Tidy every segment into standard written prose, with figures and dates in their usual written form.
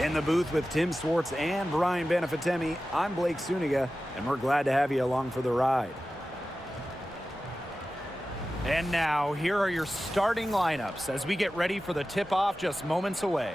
In the booth with Tim Swartz and Brian Benefitemi, I'm Blake Suniga, and we're glad to have you along for the ride. And now, here are your starting lineups as we get ready for the tip-off just moments away.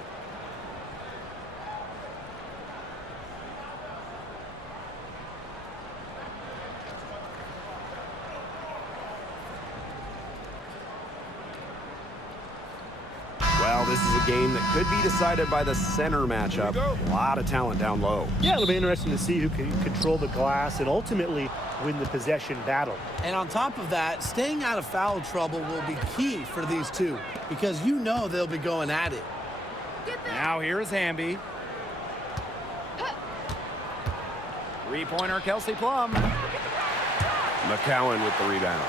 Well, this is a game that could be decided by the center matchup. A lot of talent down low. Yeah, it'll be interesting to see who can control the glass and ultimately win the possession battle. And on top of that, staying out of foul trouble will be key for these two because you know they'll be going at it. Now here's Hamby. Three-pointer, Kelsey Plum. McCowan with the rebound.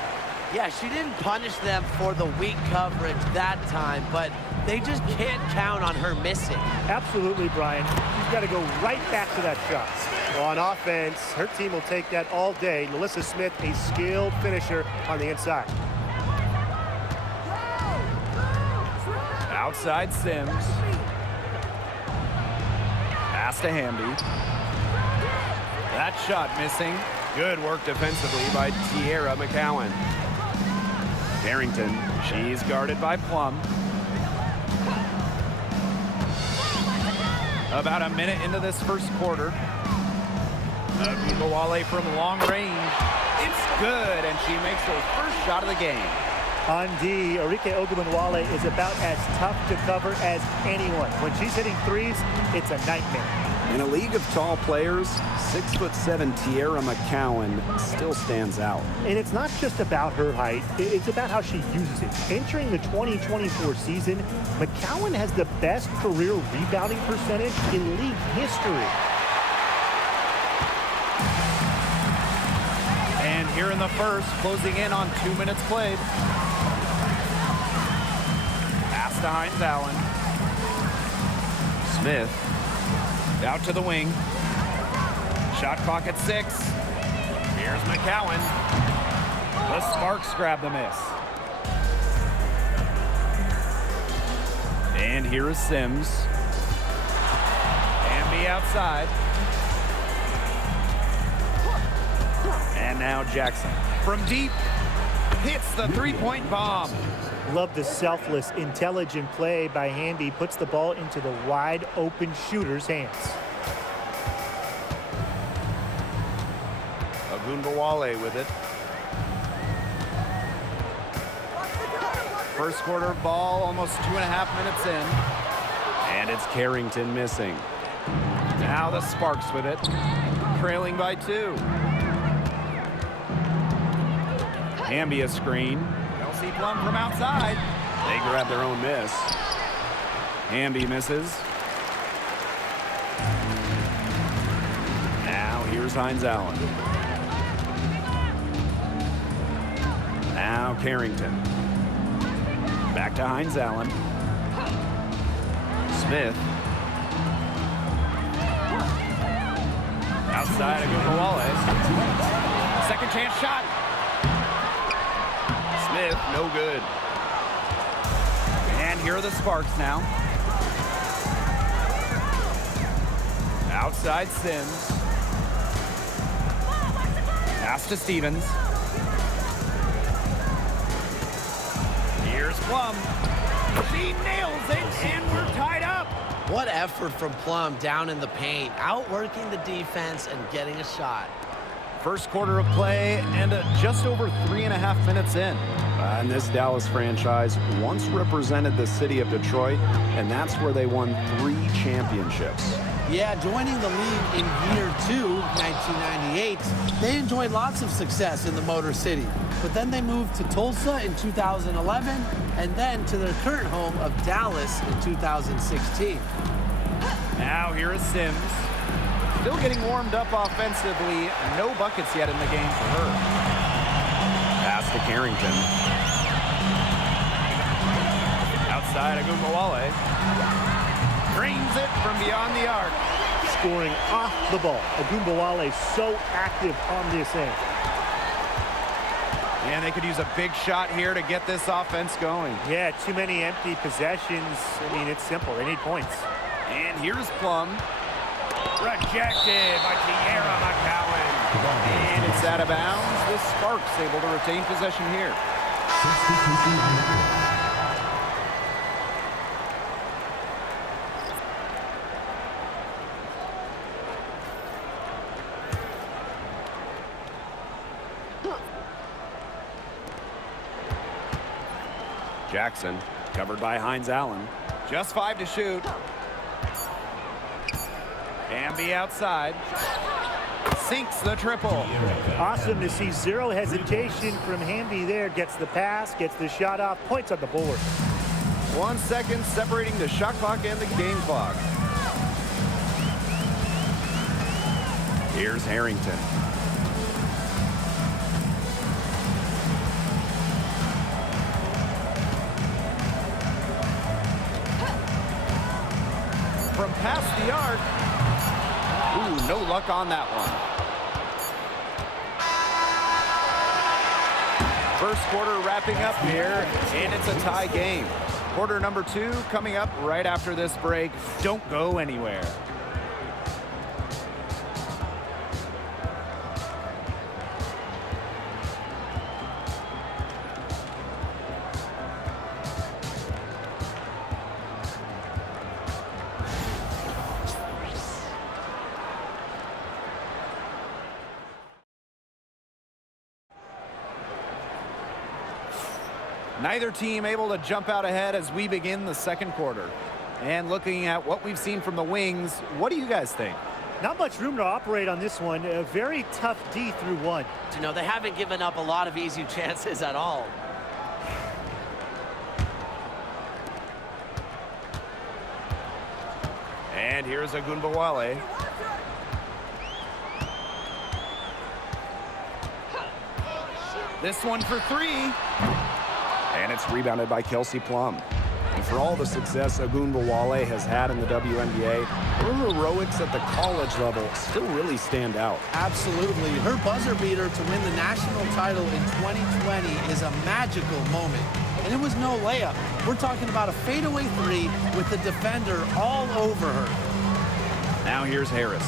Yeah, she didn't punish them for the weak coverage that time, but they just can't count on her missing. Absolutely, Brian. She's got to go right back to that shot. Well, on offense, her team will take that all day. Melissa Smith, a skilled finisher on the inside. Outside Sims. Pass to Hamby. That shot missing. Good work defensively by Tierra McCowan. Carrington, she's guarded by Plum. About a minute into this first quarter. Wale from long range. It's good, and she makes her first shot of the game. On D, Arike Ogunbowale is about as tough to cover as anyone. When she's hitting threes, it's a nightmare. In a league of tall players, 6'7" Tierra McCowan still stands out. And it's not just about her height, it's about how she uses it. Entering the 2024 season, McCowan has the best career rebounding percentage in league history. And here in the first, closing in on 2 minutes played. Pass to Hines Allen. Smith. Out to the wing. Shot clock at 6. Here's McCowan. The Sparks grab the miss. And here is Sims. Hamby outside. And now Jackson. From deep, hits the three-point bomb. Love the selfless, intelligent play by Hamby. Puts the ball into the wide-open shooter's hands. Ogunbowale with it. First quarter ball, almost 2.5 minutes in. And it's Carrington missing. Now the Sparks with it. Trailing by 2. Hamby a screen. Kelsey Plum from outside. They grab their own miss. Hamby misses. Now here's Hines Allen. Now Carrington. Back to Hines Allen. Smith. Outside of Ogunbowale. Second chance shot. Smith, no good. And here are the Sparks now. Outside Sims. Pass to Stevens. Here's Plum. She nails it, and we're tied up. What effort from Plum down in the paint, outworking the defense and getting a shot. First quarter of play and just over 3.5 minutes in. And this Dallas franchise once represented the city of Detroit, and that's where they won 3 championships. Yeah, joining the league in year 2, 1998, they enjoyed lots of success in the Motor City. But then they moved to Tulsa in 2011, and then to their current home of Dallas in 2016. Now here is Sims. Still getting warmed up offensively. No buckets yet in the game for her. Pass to Carrington. Outside, Agumbawale. Drains it from beyond the arc. Scoring off the ball. Agumbawale so active on this end. And they could use a big shot here to get this offense going. Yeah, too many empty possessions. I mean, it's simple. They need points. And here's Plum. Rejected by Tiara McCowan. And it's out of bounds. The Sparks able to retain possession here. Jackson, covered by Hines Allen. Just 5 to shoot. Hamby outside. Sinks the triple. Awesome to see zero hesitation from Hamby there. Gets the pass, gets the shot off, points on the board. 1 second separating the shot clock and the game clock. Here's Harrington. From past the arc. Ooh, no luck on that one. First quarter wrapping up here, and it's a tie game. Quarter number 2 coming up right after this break. Don't go anywhere. Neither team able to jump out ahead as we begin the second quarter. And looking at what we've seen from the wings, what do you guys think? Not much room to operate on this one. A very tough D through 1. You know, they haven't given up a lot of easy chances at all. And here's Agumbawale. This one for 3. And it's rebounded by Kelsey Plum. And for all the success Agumbawale has had in the WNBA, her heroics at the college level still really stand out. Absolutely. Her buzzer beater to win the national title in 2020 is a magical moment. And it was no layup. We're talking about a fadeaway 3 with the defender all over her. Now here's Harris.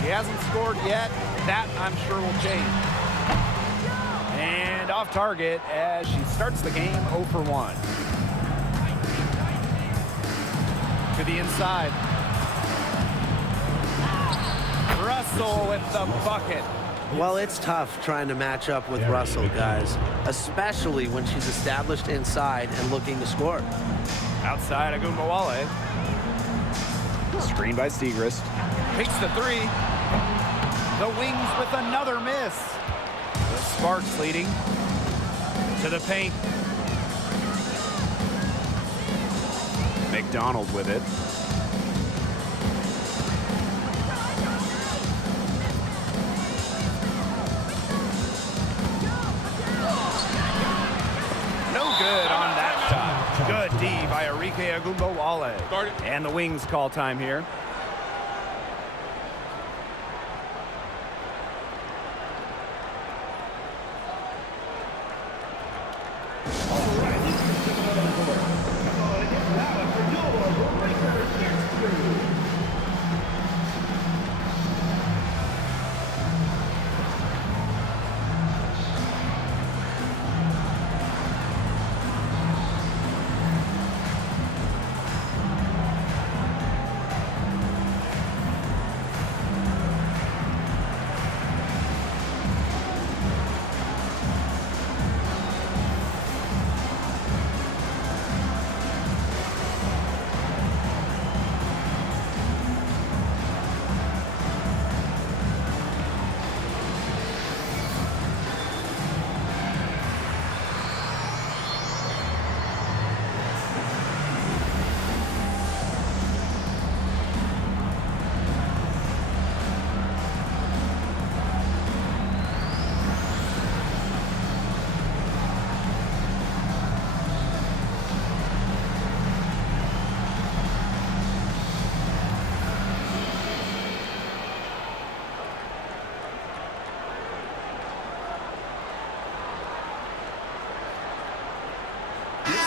She hasn't scored yet. That, I'm sure, will change. And off target as she starts the game 0 for 1. To the inside. Russell with the bucket. Well, it's tough trying to match up with Russell, guys, especially when she's established inside and looking to score. Outside, Agumbawale. Screen by Segrist. Takes the 3. The Wings with another miss. The Sparks leading to the paint. McDonald with it. No good on that shot. Good D by Arike Agumbawale. And the Wings call time here.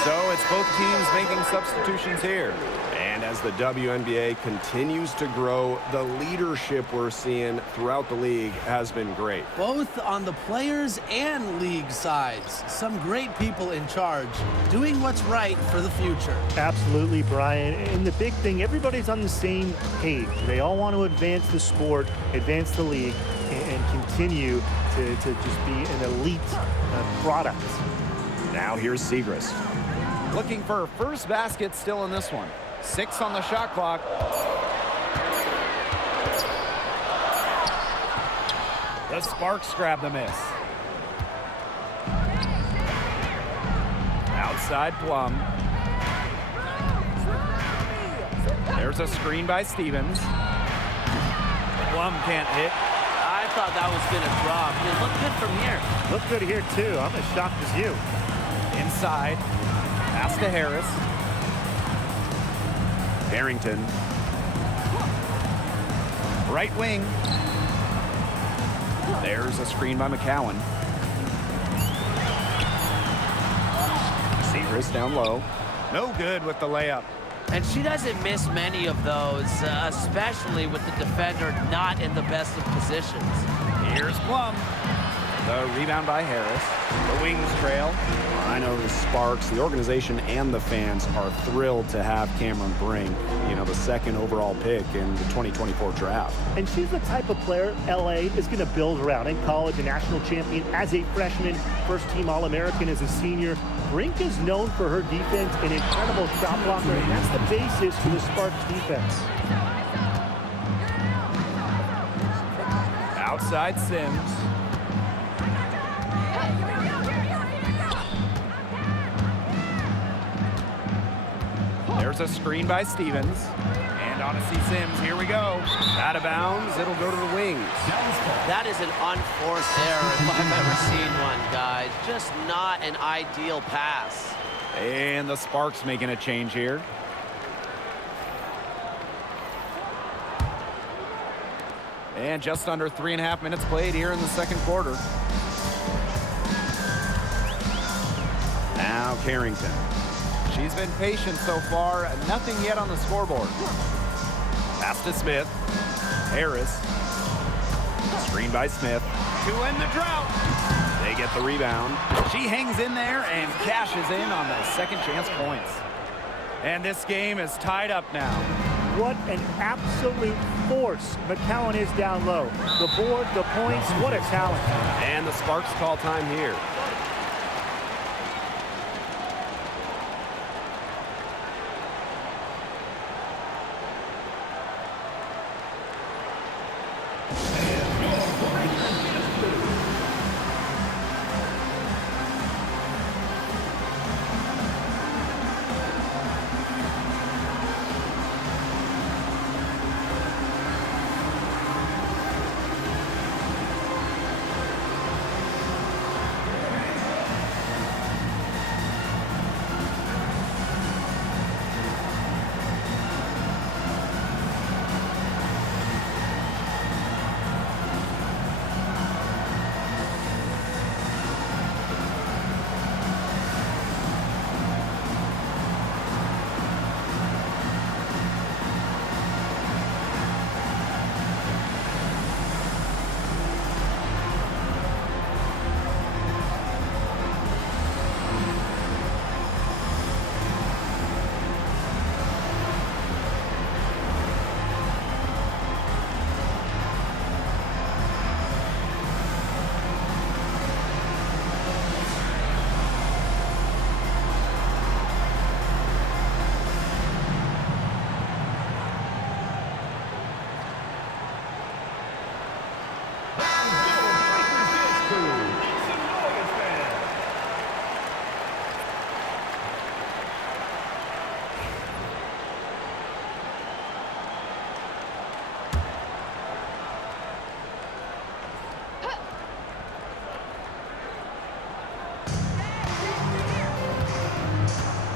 So it's both teams making substitutions here. And as the WNBA continues to grow, the leadership we're seeing throughout the league has been great. Both on the players and league sides. Some great people in charge, doing what's right for the future. Absolutely, Brian. And the big thing, everybody's on the same page. They all want to advance the sport, advance the league, and continue to just be an elite product. Now here's Segrist. Looking for her first basket still in this one. 6 on the shot clock. The Sparks grab the miss. Outside Plum. There's a screen by Stevens. Plum can't hit. I thought that was going to drop. It looked good from here. Looked good here, too. I'm as shocked as you. Inside. Pass to Harris. Harrington. Right wing. There's a screen by McCowan. Segrist down low. No good with the layup. And she doesn't miss many of those, especially with the defender not in the best of positions. Here's Plum. The rebound by Harris. The Wings trail. I know the Sparks, the organization, and the fans are thrilled to have Cameron Brink, the second overall pick in the 2024 draft. And she's the type of player LA is going to build around. In college, a national champion as a freshman, first-team All-American as a senior. Brink is known for her defense, an incredible shot blocker, and that's the basis for the Sparks defense. Outside Sims. There's a screen by Stevens. And Odyssey Sims, here we go. Out of bounds, it'll go to the Wings. That is an unforced error if I've ever seen one, guys. Just not an ideal pass. And the Sparks making a change here. And just under 3.5 minutes played here in the second quarter. Now Carrington. She's been patient so far. Nothing yet on the scoreboard. Pass to Smith. Harris. Screen by Smith. To end the drought. They get the rebound. She hangs in there and cashes in on the second chance points. And this game is tied up now. What an absolute force McCowan is down low. The board, the points, what a talent. And the Sparks call time here.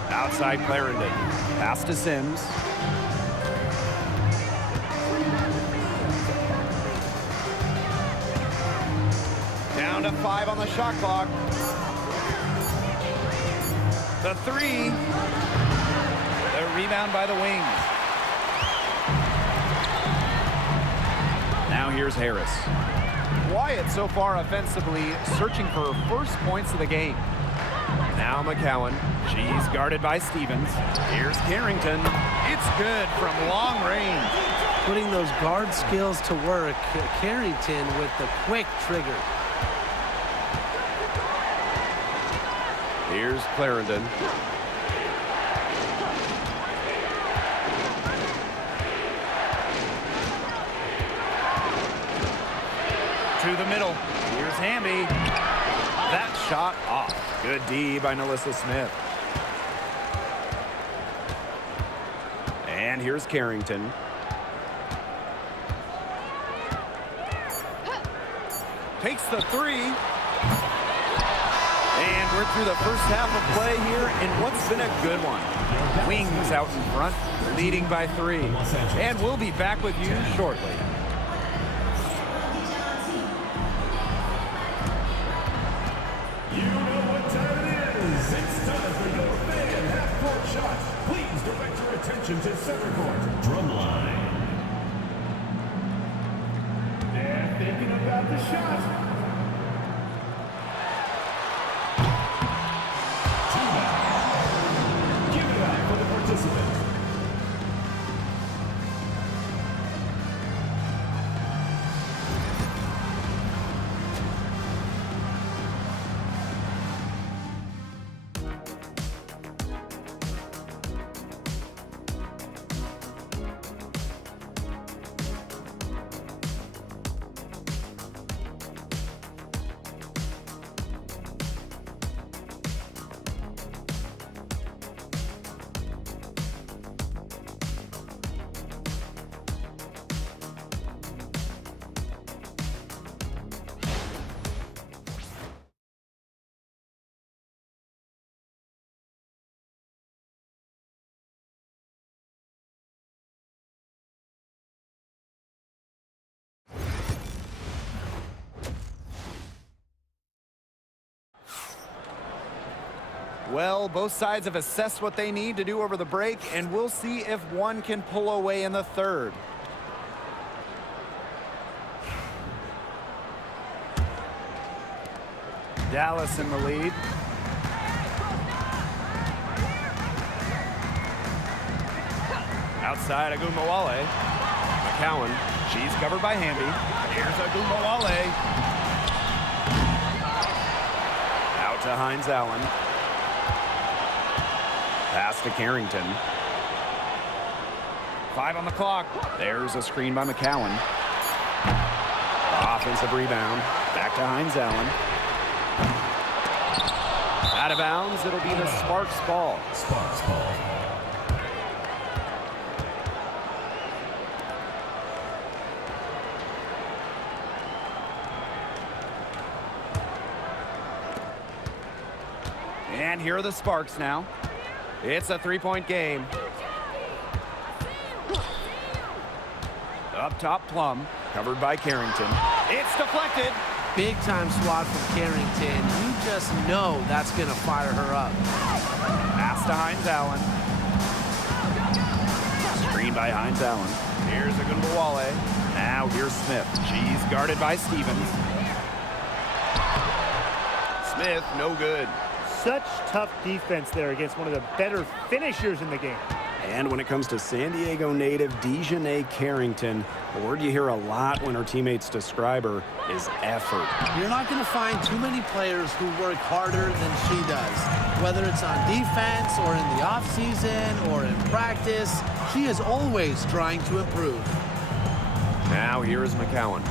Outside Clarendon. Pass to Sims. Down to 5 on the shot clock. The three. The rebound by the wings. Now here's Harris. Quiet so far offensively, searching for first points of the game. Now McCowan. She's guarded by Stevens. Here's Carrington. It's good from long range. Putting those guard skills to work, Carrington with the quick trigger. Here's Clarendon. To the middle. Here's Hamby. That shot off. Good D by Nalissa Smith. And here's Carrington. Takes the three. And we're through the first half of play here in what's been a good one. Wings out in front, leading by 3. And we'll be back with you shortly. You know what time it is. It's time for your fan half-court shot. Please direct your attention to center court. Drumline. They're thinking about the shot. Give it up for the participant. Well, both sides have assessed what they need to do over the break, and we'll see if one can pull away in the third. Dallas in the lead. Outside, Agumbawale. McCowan. She's covered by Hamby. Here's Agumbawale. Out to Hines Allen. Pass to Carrington. 5 on the clock. There's a screen by McCowan. Offensive rebound. Back to Hines Allen. Out of bounds. It'll be the Sparks ball. Sparks ball. And here are the Sparks now. It's a 3-point game. Up top, Plum, covered by Carrington. It's deflected. Big time swat from Carrington. You just know that's going to fire her up. Pass to Hines Allen. Screen by Hines Allen. Here's Agumbawale. Now here's Smith. She's guarded by Stevens. Smith, no good. Such tough defense there against one of the better finishers in the game. And when it comes to San Diego native Dejanay Carrington, the word you hear a lot when her teammates describe her is effort. You're not going to find too many players who work harder than she does. Whether it's on defense or in the offseason or in practice, she is always trying to improve. Now here's McCowan.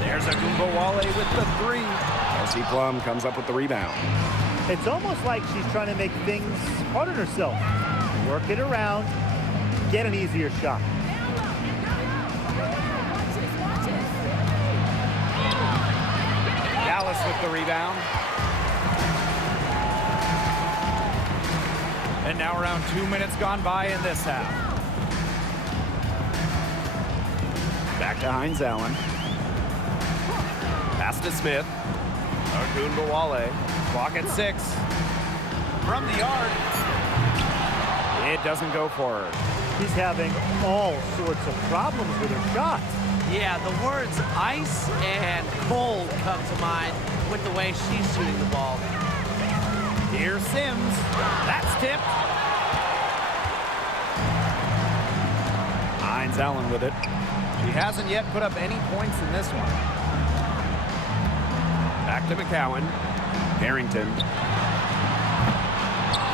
There's Agumbawale with the 3. Kelsey Plum comes up with the rebound. It's almost like she's trying to make things hard on herself. Work it around, get an easier shot. Dallas with the rebound. And now around 2 minutes gone by in this half. Back to Hines Allen. Pass to Smith. Ogunbowale, clock at 6. From the yard. It doesn't go for her. She's having all sorts of problems with her shot. Yeah, the words ice and cold come to mind with the way she's shooting the ball. Here's Sims. That's tipped. Hines Allen with it. She hasn't yet put up any points in this one. Back to McCowan. Harrington.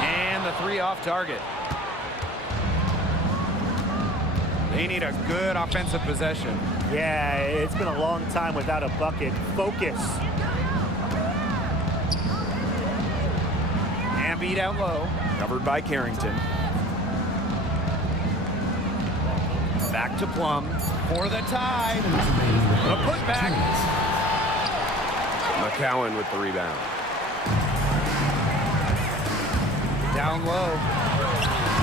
And the 3 off target. They need a good offensive possession. Yeah, it's been a long time without a bucket. Focus. Amby down low. Covered by Carrington. Back to Plum for the tie. The putback. McCowan with the rebound. Down low.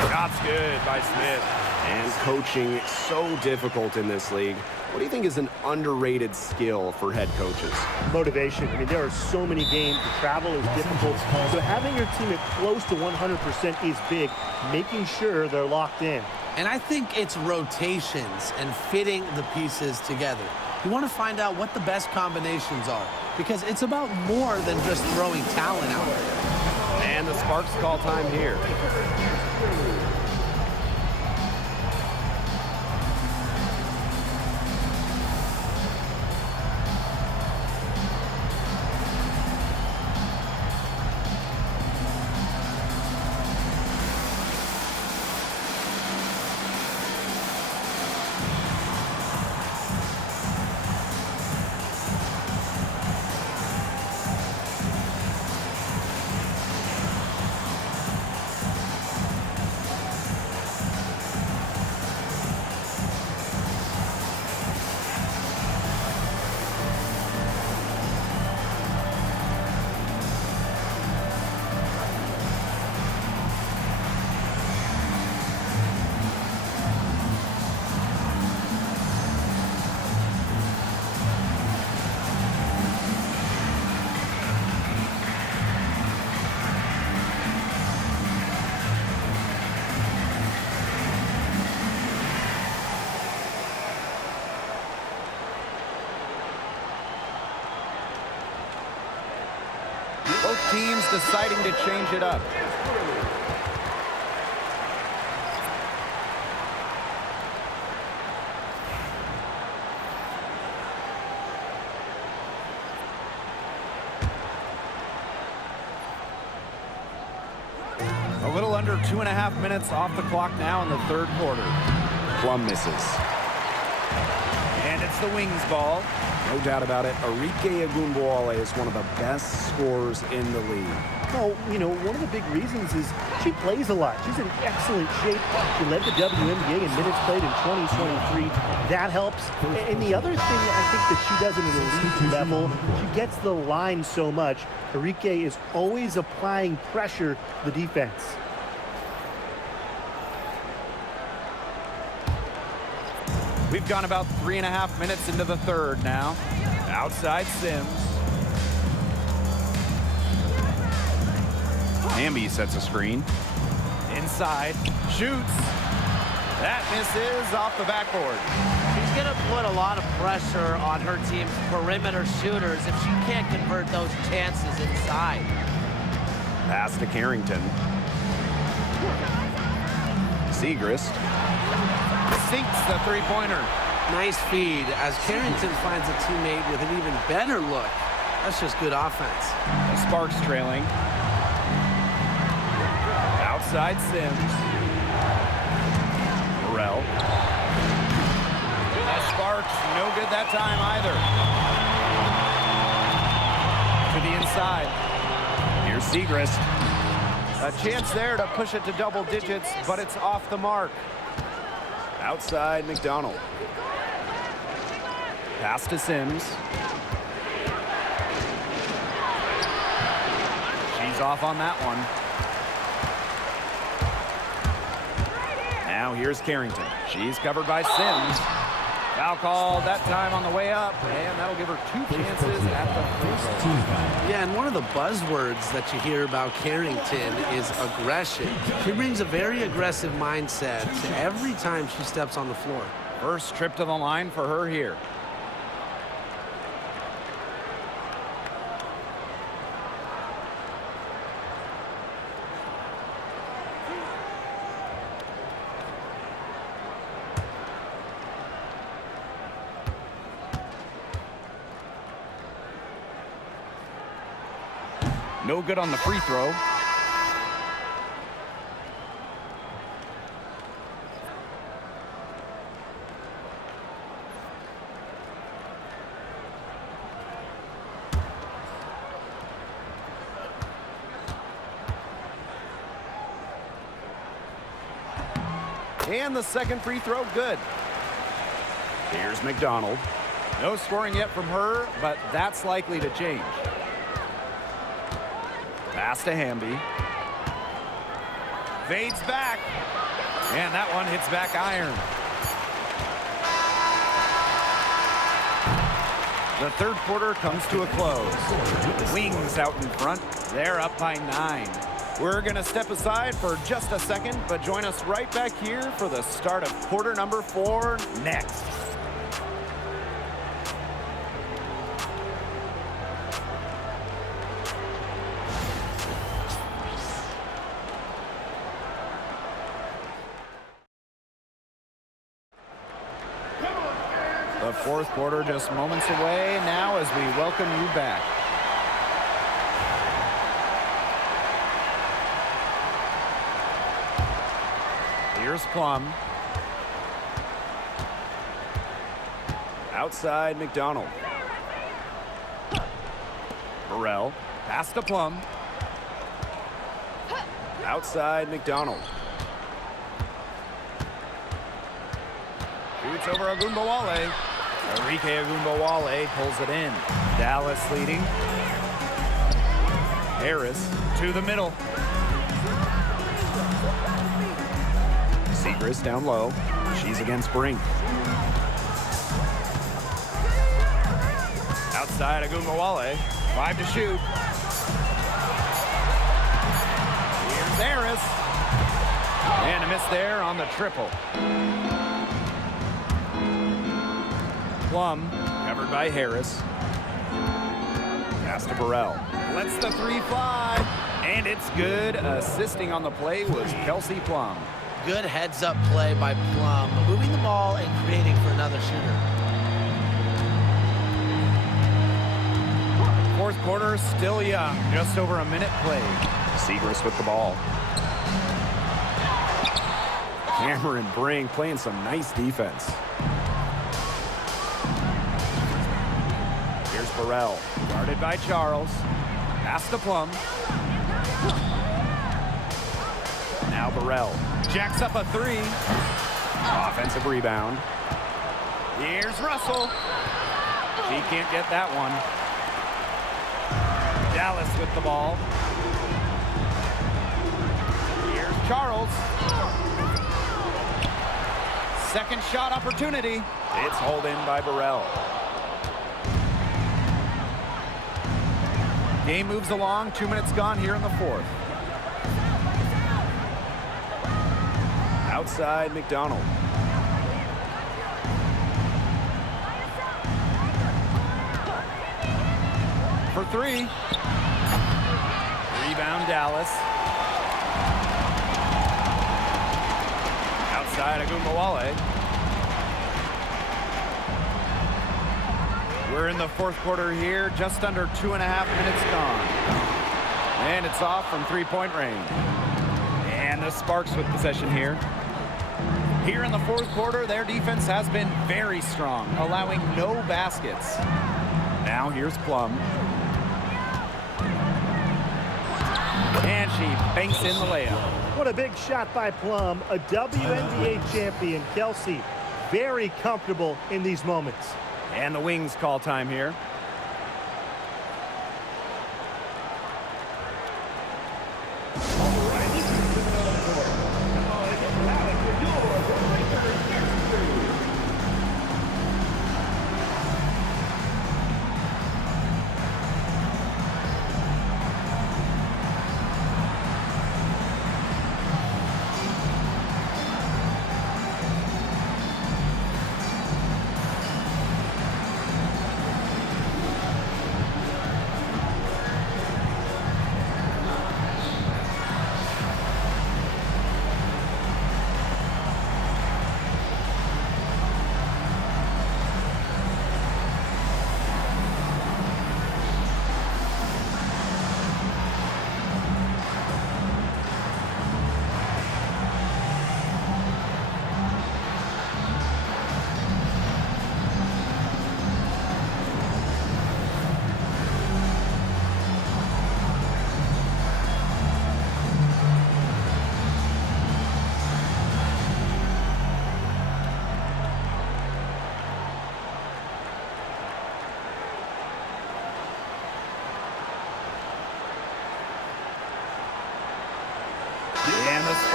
Shot's good by Smith. And coaching so difficult in this league. What do you think is an underrated skill for head coaches? Motivation. I mean, there are so many games. The travel is difficult. So having your team at close to 100% is big, making sure they're locked in. And I think it's rotations and fitting the pieces together. You want to find out what the best combinations are, because it's about more than just throwing talent out there. And the Sparks call time here. Both teams deciding to change it up. A little under 2.5 minutes off the clock now in the third quarter. Plum misses. And it's the Wings ball. No doubt about it, Arike Ogunbowale is one of the best scorers in the league. Oh, you know, one of the big reasons is she plays a lot. She's in excellent shape. She led the WNBA in minutes played in 2023. That helps. And the other thing I think that she does at an elite level, she gets the line so much. Arike is always applying pressure to the defense. We've gone about 3.5 minutes into the third now. Outside Sims. Amby sets a screen. Inside. Shoots. That misses off the backboard. She's going to put a lot of pressure on her team's perimeter shooters if she can't convert those chances inside. Pass to Carrington. Siegrist sinks the three-pointer. Nice feed as Carrington finds a teammate with an even better look. That's just good offense. The Sparks trailing. Outside Sims. Burrell. The Sparks, no good that time either. To the inside. Here's Siegrist. A chance there to push it to double digits, but it's off the mark. Outside McDonald. Pass to Sims. She's off on that one. Now here's Carrington. She's covered by Sims. Foul called that time on the way up, and that'll give her 2 chances at the free throw. Yeah, and one of the buzzwords that you hear about Carrington is aggression. She brings a very aggressive mindset to every time she steps on the floor. First trip to the line for her here. No good on the free throw. And the second free throw, good. Here's McDonald. No scoring yet from her, but that's likely to change. Pass to Hamby. Fades back. And that one hits back iron. The third quarter comes to a close. Wings out in front. They're up by 9. We're going to step aside for just a second, but join us right back here for the start of quarter number 4 next. The fourth quarter just moments away now as we welcome you back. Here's Plum. Outside McDonald. Burrell. Pass to Plum. Outside McDonald. Shoots over Agumbawale. Enrique Agumbawale pulls it in. Dallas leading. Harris to the middle. Segrist down low. She's against Brink. Outside Agumbawale. 5 to shoot. Here's Harris. And a miss there on the triple. Plum, covered by Harris. Pass to Burrell. Lets the 3 fly. And it's good. Assisting on the play was Kelsey Plum. Good heads-up play by Plum, moving the ball and creating for another shooter. Fourth quarter still young. Just over a minute played. Segrist with the ball. Cameron Brink playing some nice defense. Here's Burrell, guarded by Charles. Pass to Plum. Now Burrell jacks up a 3. Offensive rebound. Here's Russell. She can't get that one. Dallas with the ball. Here's Charles. Second shot opportunity. It's hauled in by Burrell. Game moves along. 2 minutes gone here in the fourth. Outside McDonald. For 3. Rebound Dallas. Outside Agumbawale. We're in the fourth quarter here, just under 2.5 minutes gone. And it's off from 3-point range. And the Sparks with possession here. Here in the fourth quarter, their defense has been very strong, allowing no baskets. Now here's Plum. And she banks in the layup. What a big shot by Plum, a WNBA champion. Kelsey, very comfortable in these moments. And the Wings call time here.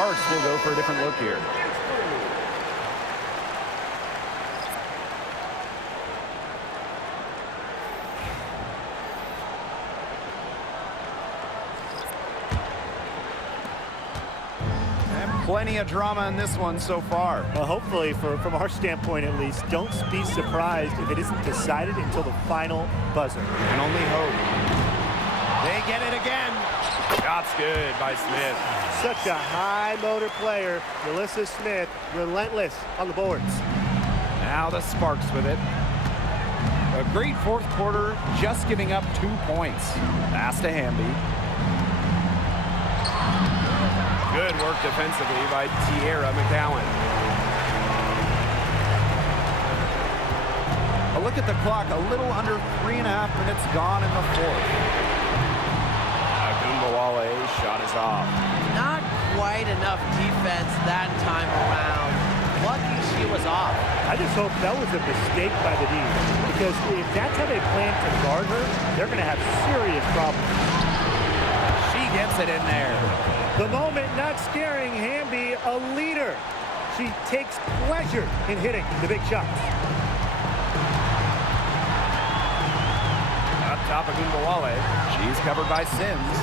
Sparks will go for a different look here. Plenty of drama in this one so far. Well, hopefully, from our standpoint at least, don't be surprised if it isn't decided until the final buzzer. You can only hope. They get it again. Shot's good by Smith. Such a high motor player, Melissa Smith, relentless on the boards. Now the Sparks with it. A great fourth quarter, just giving up 2 points. Pass to Hamby. Good work defensively by Tierra McCowan. A look at the clock, a little under 3.5 minutes gone in the fourth. Agunbowale shot is off. Not quite enough defense that time around. Lucky she was off. I just hope that was a mistake by the D, because if that's how they plan to guard her, they're going to have serious problems. She gets it in there. The moment not scaring Hamby, a leader. She takes pleasure in hitting the big shots. Up top, Agunbowale. She's covered by Sims.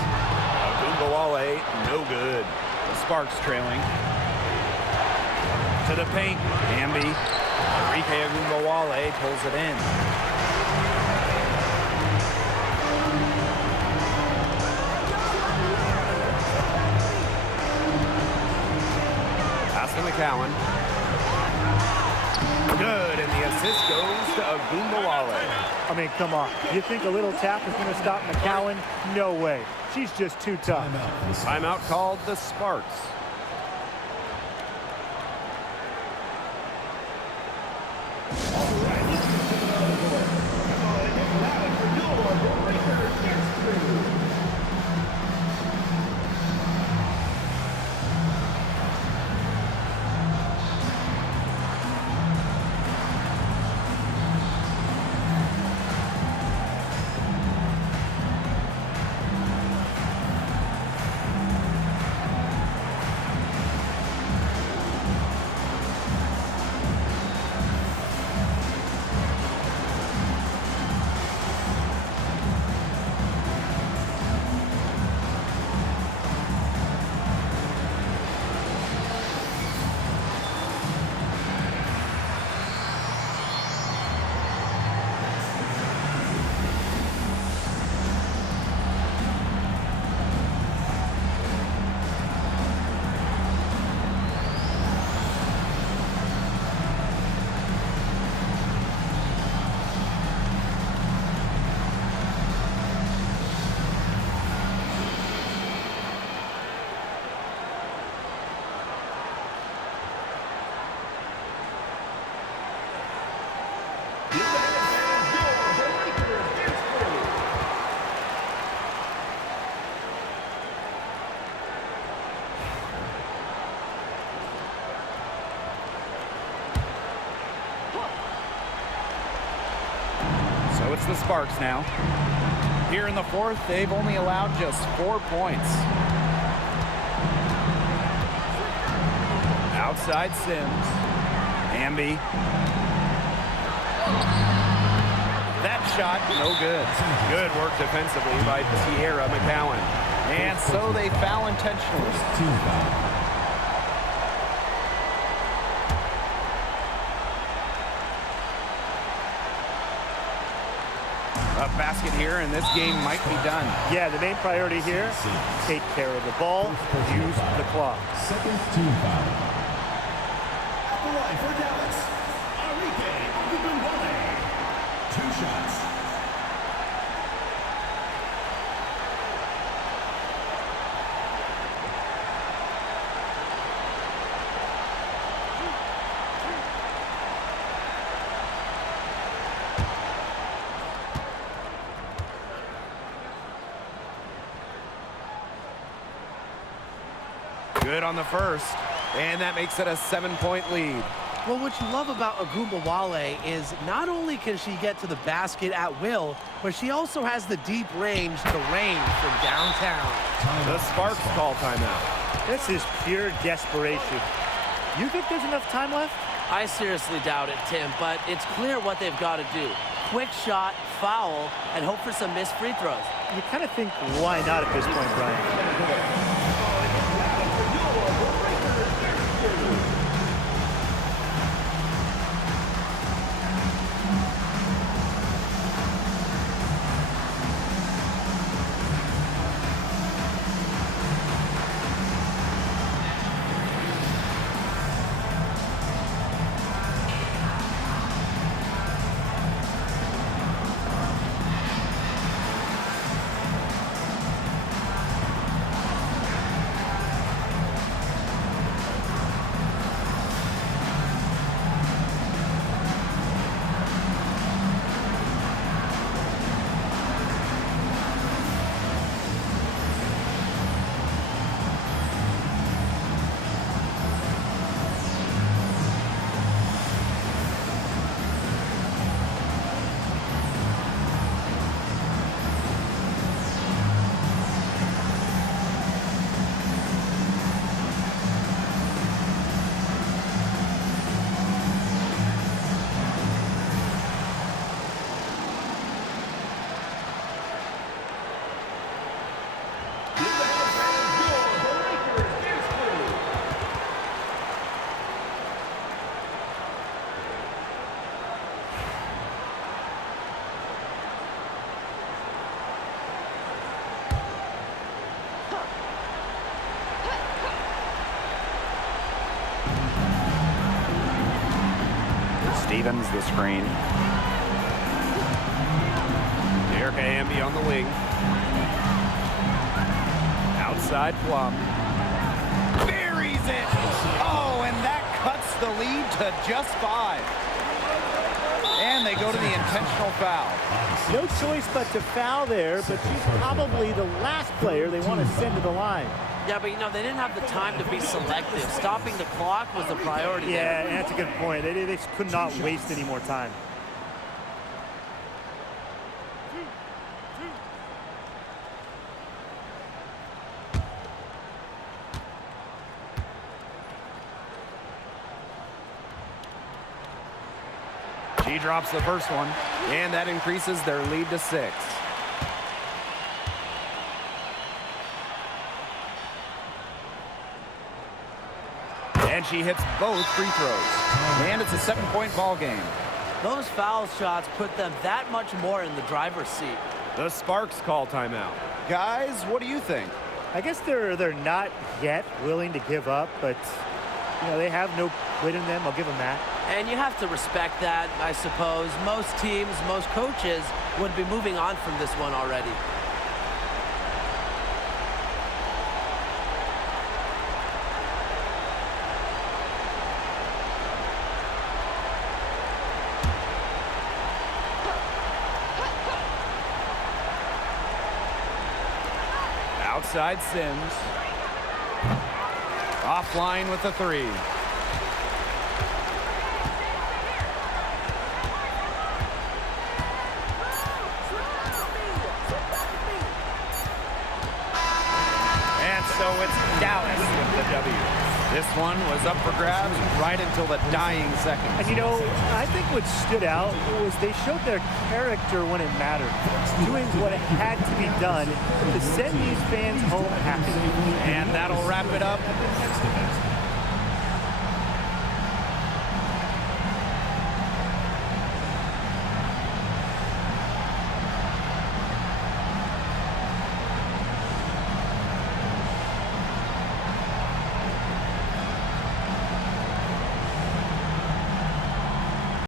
Agunbowale, no good. The Sparks trailing. To the paint, Hamby. Enrique Agunbowale pulls it in. Pass to McCowan. Good, and the assist goes to Agunbowale. I mean, come on. You think a little tap is going to stop McCowan? No way. She's just too tough. Timeout called the Sparks. So it's the Sparks now. Here in the fourth, they've only allowed just 4 points. Outside Sims. Hamby. That shot, no good. Good work defensively by Tierra McCowan. And so they foul intentionally. A basket here, and this game might be done. Yeah, the main priority here, take care of the ball, use the clock. Second team foul. At the line for Dallas, Enrique Agunbowale. 2 shots. Good on the first, and that makes it a 7-point lead. Well, what you love about Agunbowale is not only can she get to the basket at will, but she also has the deep range to range from downtown. The Sparks call timeout. This is pure desperation. You think there's enough time left? I seriously doubt it, Tim, but it's clear what they've got to do. Quick shot, foul, and hope for some missed free throws. You kind of think, why not at this point, Brian? Stevens the screen. Erica Hamby on the wing. Outside Plum. Buries it! Oh, and that cuts the lead to just 5. And they go to the intentional foul. No choice but to foul there, but she's probably the last player they want to send to the line. Yeah, but, you know, they didn't have the time to be selective. Stopping the clock was the priority. Yeah, and that's a good point. They could not waste any more time. She drops the first one, and that increases their lead to 6. And she hits both free throws. And it's a 7-point ball game. Those foul shots put them that much more in the driver's seat. The Sparks call timeout. Guys, what do you think? I guess they're not yet willing to give up, but you know, they have no quit in them. I'll give them that. And you have to respect that, I suppose. Most teams, most coaches would be moving on from this one already. Outside Sims. Offline with the 3. And so it's Dallas with the W. This one was up for grabs right until the dying seconds. And you know, I think what stood out was they showed their character when it mattered, doing what had to be done to send these fans home happy. And that'll wrap it up.